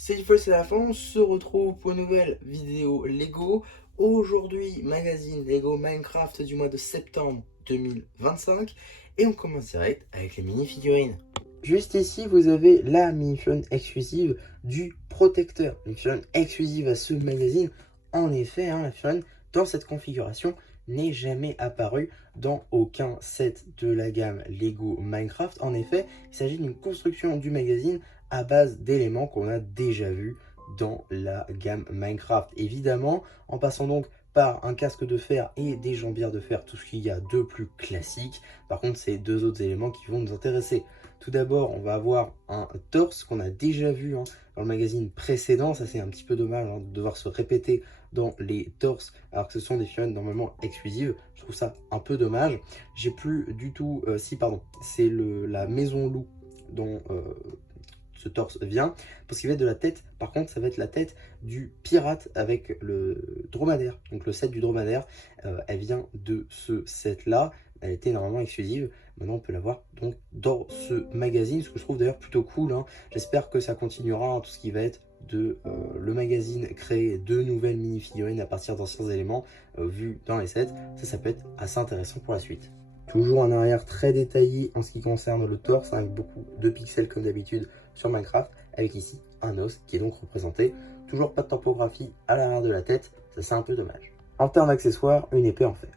C'est Yves, c'est la fin, on se retrouve pour une nouvelle vidéo Lego. Aujourd'hui, magazine Lego Minecraft du mois de septembre 2025. Et on commence direct avec les mini-figurines. Juste ici, vous avez la mini-figurine exclusive du protecteur. Une figurine exclusive à ce magazine. En effet, la figurine dans cette configuration n'est jamais apparue dans aucun set de la gamme Lego Minecraft. En effet, il s'agit d'une construction du magazine à base d'éléments qu'on a déjà vus dans la gamme Minecraft. Évidemment, en passant donc par un casque de fer et des jambières de fer, tout ce qu'il y a de plus classique. Par contre, c'est deux autres éléments qui vont nous intéresser. Tout d'abord, on va avoir un torse qu'on a déjà vu dans le magazine précédent. Ça, c'est un petit peu dommage de devoir se répéter dans les torses, alors que ce sont des figurines normalement exclusives. Je trouve ça un peu dommage. J'ai plus du tout... c'est la maison loup dont ce torse vient. Pour ce qui va être de la tête, par contre, ça va être la tête du pirate avec le dromadaire. Donc le set du dromadaire, elle vient de ce set-là. Elle était normalement exclusive. Maintenant, on peut la voir donc dans ce magazine, ce que je trouve d'ailleurs plutôt cool. J'espère que ça continuera, tout ce qui va être de le magazine créer de nouvelles mini-figurines à partir d'anciens éléments vus dans les sets. Ça peut être assez intéressant pour la suite. Toujours un arrière très détaillé en ce qui concerne le torse, avec beaucoup de pixels comme d'habitude sur Minecraft, avec ici un os qui est donc représenté. Toujours pas de topographie à l'arrière de la tête, ça c'est un peu dommage. En termes d'accessoires, une épée en fer.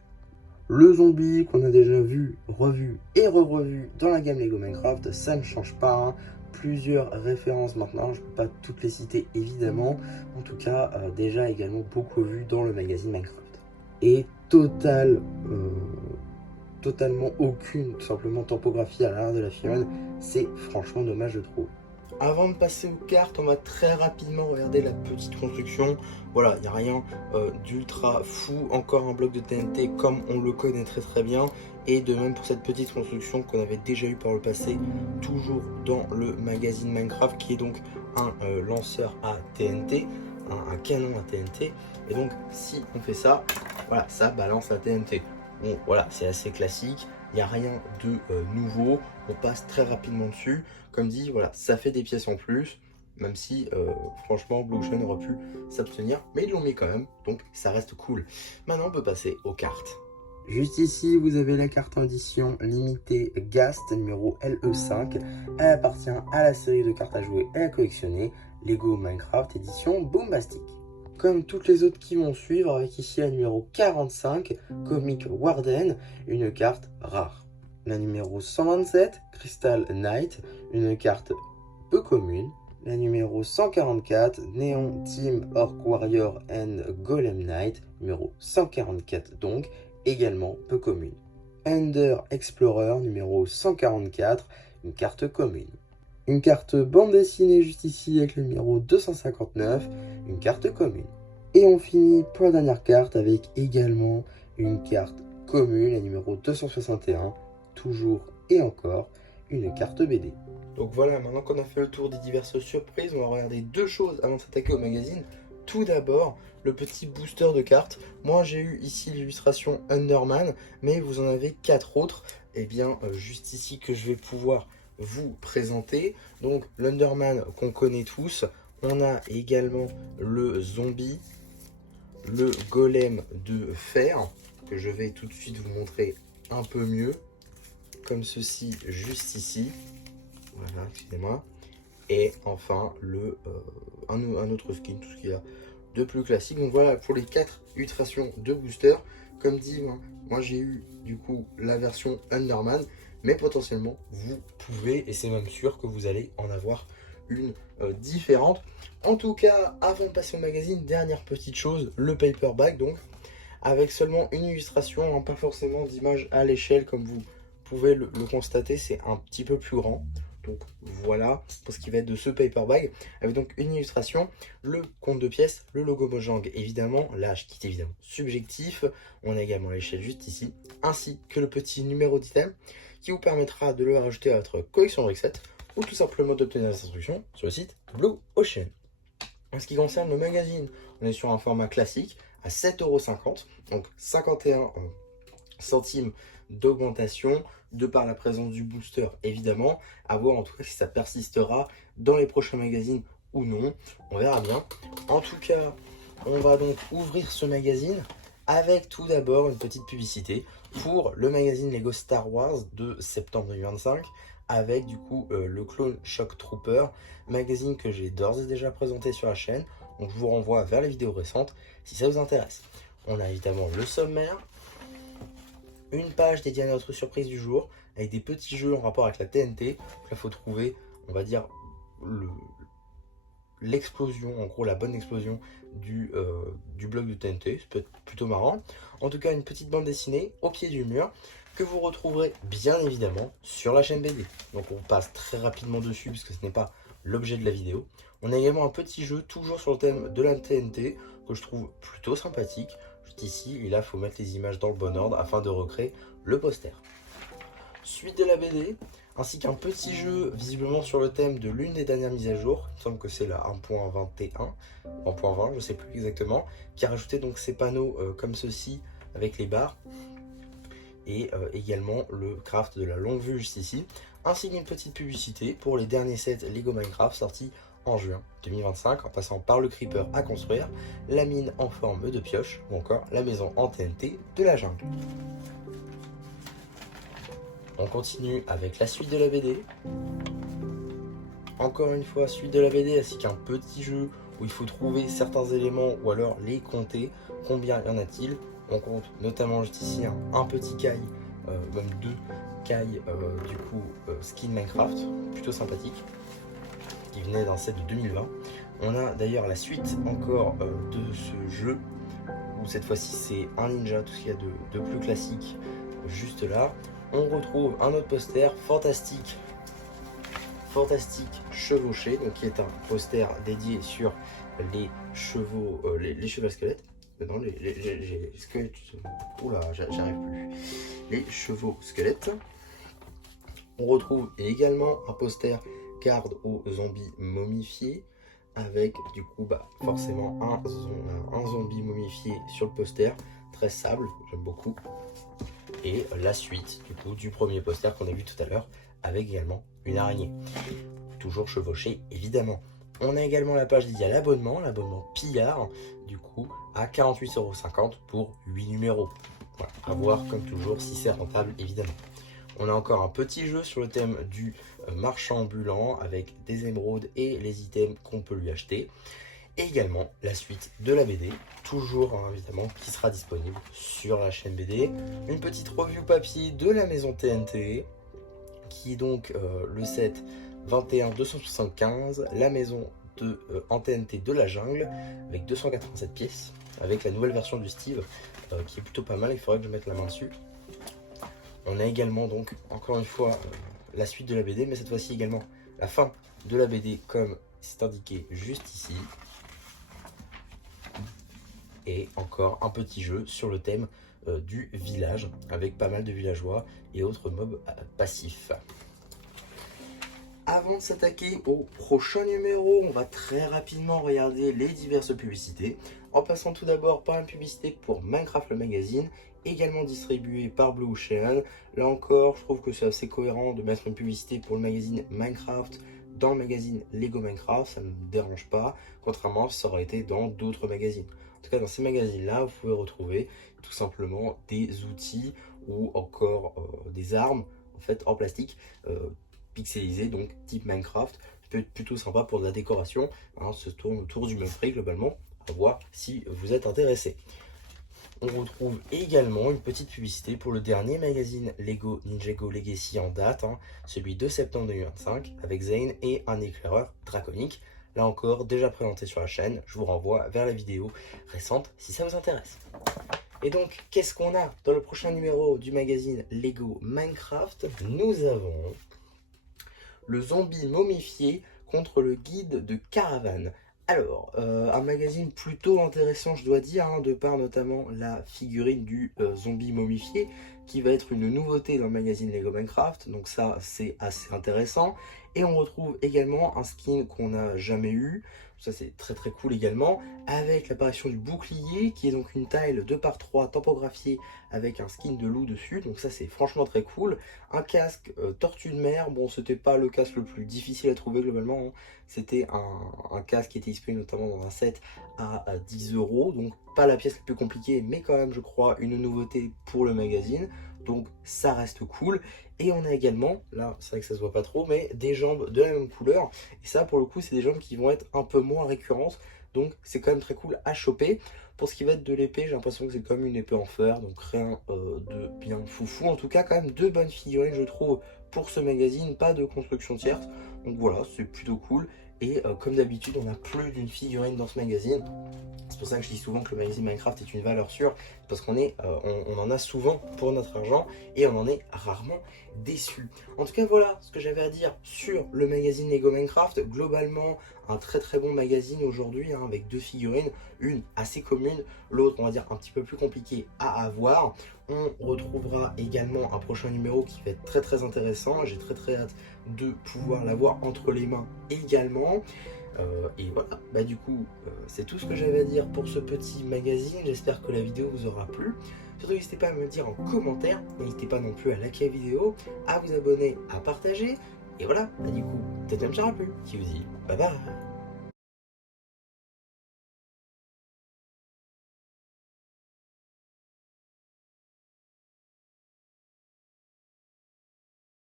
Le zombie qu'on a déjà vu, revu et re-revu dans la gamme Lego Minecraft, ça ne change pas. Plusieurs références maintenant, je ne peux pas toutes les citer évidemment. En tout cas, déjà également beaucoup vu dans le magazine Minecraft. Et totalement aucune, tout simplement, topographie à l'arrière de la figurine. C'est franchement dommage, je trouve. Avant de passer aux cartes, on va très rapidement regarder la petite construction. Voilà, il n'y a rien d'ultra fou. Encore un bloc de TNT comme on le connaît très bien. Et de même pour cette petite construction qu'on avait déjà eu par le passé, toujours dans le magazine Minecraft, qui est donc un lanceur à TNT, un canon à TNT. Et donc si on fait ça, voilà, ça balance la TNT. Bon, voilà, c'est assez classique. Il n'y a rien de nouveau. On passe très rapidement dessus. Comme dit, voilà, ça fait des pièces en plus. Même si, franchement, Blue Ocean aurait pu s'abstenir. Mais ils l'ont mis quand même. Donc, ça reste cool. Maintenant, on peut passer aux cartes. Juste ici, vous avez la carte en édition limitée Ghast numéro LE5. Elle appartient à la série de cartes à jouer et à collectionner Lego Minecraft édition Bombastic. Comme toutes les autres qui vont suivre, avec ici la numéro 45, Comic Warden, une carte rare. La numéro 127, Crystal Knight, une carte peu commune. La numéro 144, Neon Team Orc Warrior and Golem Knight, numéro 144 donc, également peu commune. Ender Explorer, numéro 144, une carte commune. Une carte bande dessinée juste ici avec le numéro 259, une carte commune. Et on finit pour la dernière carte avec également une carte commune, la numéro 261, toujours et encore une carte BD. Donc voilà, maintenant qu'on a fait le tour des diverses surprises, on va regarder deux choses avant de s'attaquer au magazine. Tout d'abord, le petit booster de cartes. Moi, j'ai eu ici l'illustration Underman, mais vous en avez quatre autres. Et bien, juste ici que je vais pouvoir vous présenter. Donc, l'Underman qu'on connaît tous. On a également le zombie, le golem de fer, que je vais tout de suite vous montrer un peu mieux. Comme ceci, juste ici. Voilà, excusez-moi. Et enfin, un autre skin, tout ce qu'il y a de plus classique. Donc voilà pour les 4 illustrations de booster. Comme dit, moi j'ai eu du coup la version Underman, mais potentiellement vous pouvez, et c'est même sûr que vous allez en avoir une différente. En tout cas, avant de passer au magazine, dernière petite chose, le paperback, donc avec seulement une illustration, pas forcément d'image à l'échelle comme vous pouvez le constater, c'est un petit peu plus grand. Donc voilà pour ce qui va être de ce paperback, avec donc une illustration, le compte de pièces, le logo Mojang évidemment, l'âge qui est évidemment subjectif, on a également l'échelle juste ici, ainsi que le petit numéro d'item qui vous permettra de le rajouter à votre collection Reset ou tout simplement d'obtenir des instructions sur le site Blue Ocean. En ce qui concerne le magazine, on est sur un format classique à 7,50 €, donc 51 centimes d'augmentation de par la présence du booster évidemment, à voir en tout cas si ça persistera dans les prochains magazines ou non, on verra bien. En tout cas, on va donc ouvrir ce magazine avec tout d'abord une petite publicité pour le magazine Lego Star Wars de septembre 2025 avec du coup le clone Shock Trooper, magazine que j'ai d'ores et déjà présenté sur la chaîne. Donc je vous renvoie vers les vidéos récentes si ça vous intéresse. On a évidemment le sommaire, une page dédiée à notre surprise du jour avec des petits jeux en rapport avec la TNT. Donc là, il faut trouver, on va dire, l'explosion, en gros la bonne explosion du bloc de TNT. Ça peut être plutôt marrant. En tout cas, une petite bande dessinée au pied du mur que vous retrouverez bien évidemment sur la chaîne BD. Donc on passe très rapidement dessus puisque ce n'est pas l'objet de la vidéo. On a également un petit jeu toujours sur le thème de la TNT que je trouve plutôt sympathique. Juste ici, et là il faut mettre les images dans le bon ordre afin de recréer le poster. Suite de la BD, ainsi qu'un petit jeu visiblement sur le thème de l'une des dernières mises à jour, il me semble que c'est la 1.21, 1.20, je ne sais plus exactement, qui a rajouté donc ces panneaux comme ceci avec les barres, et également le craft de la longue vue juste ici, ainsi qu'une petite publicité pour les derniers sets Lego Minecraft sortis en juin 2025, en passant par le creeper à construire, la mine en forme de pioche, ou encore la maison en TNT de la jungle. On continue avec la suite de la BD. Encore une fois, suite de la BD, ainsi qu'un petit jeu où il faut trouver certains éléments ou alors les compter. Combien y en a-t-il? On compte notamment juste ici un petit caille, même deux cailles du coup skin Minecraft, plutôt sympathique, qui venait d'un set de 2020. On a d'ailleurs la suite encore de ce jeu, où cette fois-ci c'est un ninja, tout ce qu'il y a de plus classique juste là. On retrouve un autre poster fantastique chevauché, donc qui est un poster dédié sur les chevaux, les chevaux à squelettes. Non, les squelettes. Oula, j'arrive plus. Les chevaux squelettes. On retrouve également un poster garde aux zombies momifiés, avec du coup forcément un zombie momifié sur le poster, très sable, j'aime beaucoup. Et la suite du coup du premier poster qu'on a vu tout à l'heure, avec également une araignée, toujours chevauchée évidemment. On a également la page dédiée à l'abonnement Pillard, du coup à 48,50 € pour 8 numéros. Voilà, à voir comme toujours si c'est rentable évidemment. On a encore un petit jeu sur le thème du marchand ambulant avec des émeraudes et les items qu'on peut lui acheter. Et également la suite de la BD, toujours évidemment, qui sera disponible sur la chaîne BD. Une petite review papier de la maison TNT, qui est donc le set 21-275, la maison en TNT de la jungle, avec 287 pièces, avec la nouvelle version du Steve, qui est plutôt pas mal, il faudrait que je mette la main dessus. On a également donc, encore une fois, la suite de la BD, mais cette fois-ci également la fin de la BD, comme c'est indiqué juste ici. Et encore un petit jeu sur le thème du village, avec pas mal de villageois et autres mobs passifs. Avant de s'attaquer au prochain numéro, on va très rapidement regarder les diverses publicités, en passant tout d'abord par une publicité pour Minecraft le magazine, également distribué par Blue Ocean. Là encore, je trouve que c'est assez cohérent de mettre une publicité pour le magazine Minecraft dans le magazine Lego Minecraft, ça ne me dérange pas, contrairement à ce que ça aurait été dans d'autres magazines. En tout cas, dans ces magazines-là, vous pouvez retrouver tout simplement des outils ou encore des armes en fait en plastique pixelisées, donc type Minecraft. Ça peut être plutôt sympa pour de la décoration. Hein, se tourne autour du même prix globalement. À voir si vous êtes intéressé. On retrouve également une petite publicité pour le dernier magazine Lego Ninjago Legacy en date, celui de septembre 2025, avec Zane et un éclaireur draconique. Là encore, déjà présenté sur la chaîne, je vous renvoie vers la vidéo récente si ça vous intéresse. Et donc, qu'est-ce qu'on a dans le prochain numéro du magazine Lego Minecraft? Nous avons le zombie momifié contre le guide de caravane. Alors, un magazine plutôt intéressant, je dois dire, de par notamment la figurine du zombie momifié, qui va être une nouveauté dans le magazine Lego Minecraft, donc ça c'est assez intéressant. Et on retrouve également un skin qu'on n'a jamais eu, ça c'est très très cool également, avec l'apparition du bouclier qui est donc une tile 2x3 tampographiée avec un skin de loup dessus, donc ça c'est franchement très cool. Un casque tortue de mer, bon c'était pas le casque le plus difficile à trouver globalement, hein. C'était un casque qui était disponible notamment dans un set à 10 €, donc pas la pièce la plus compliquée, mais quand même je crois une nouveauté pour le magazine, donc ça reste cool. Et on a également, là c'est vrai que ça se voit pas trop, mais des jambes de la même couleur, et ça pour le coup c'est des jambes qui vont être un peu moins récurrentes, donc c'est quand même très cool à choper. Pour ce qui va être de l'épée, j'ai l'impression que c'est comme une épée en fer, donc rien de bien foufou. En tout cas, quand même deux bonnes figurines, je trouve, pour ce magazine, pas de construction tierce. Donc voilà, c'est plutôt cool. Et comme d'habitude, on a plus d'une figurine dans ce magazine. C'est pour ça que je dis souvent que le magazine Minecraft est une valeur sûre, parce on en a souvent pour notre argent et on en est rarement déçu. En tout cas, voilà ce que j'avais à dire sur le magazine Lego Minecraft. Globalement, un très très bon magazine aujourd'hui, hein, avec deux figurines, une assez commune, l'autre on va dire un petit peu plus compliquée à avoir. On retrouvera également un prochain numéro qui va être très très intéressant. J'ai très très hâte de pouvoir l'avoir entre les mains également. Et voilà, bah du coup, c'est tout ce que j'avais à dire pour ce petit magazine. J'espère que la vidéo vous aura plu. Surtout, n'hésitez pas à me le dire en commentaire. N'hésitez pas non plus à liker la vidéo, à vous abonner, à partager. Et voilà, bah du coup, peut-être même ça aura plu. Qui vous dit bye bye.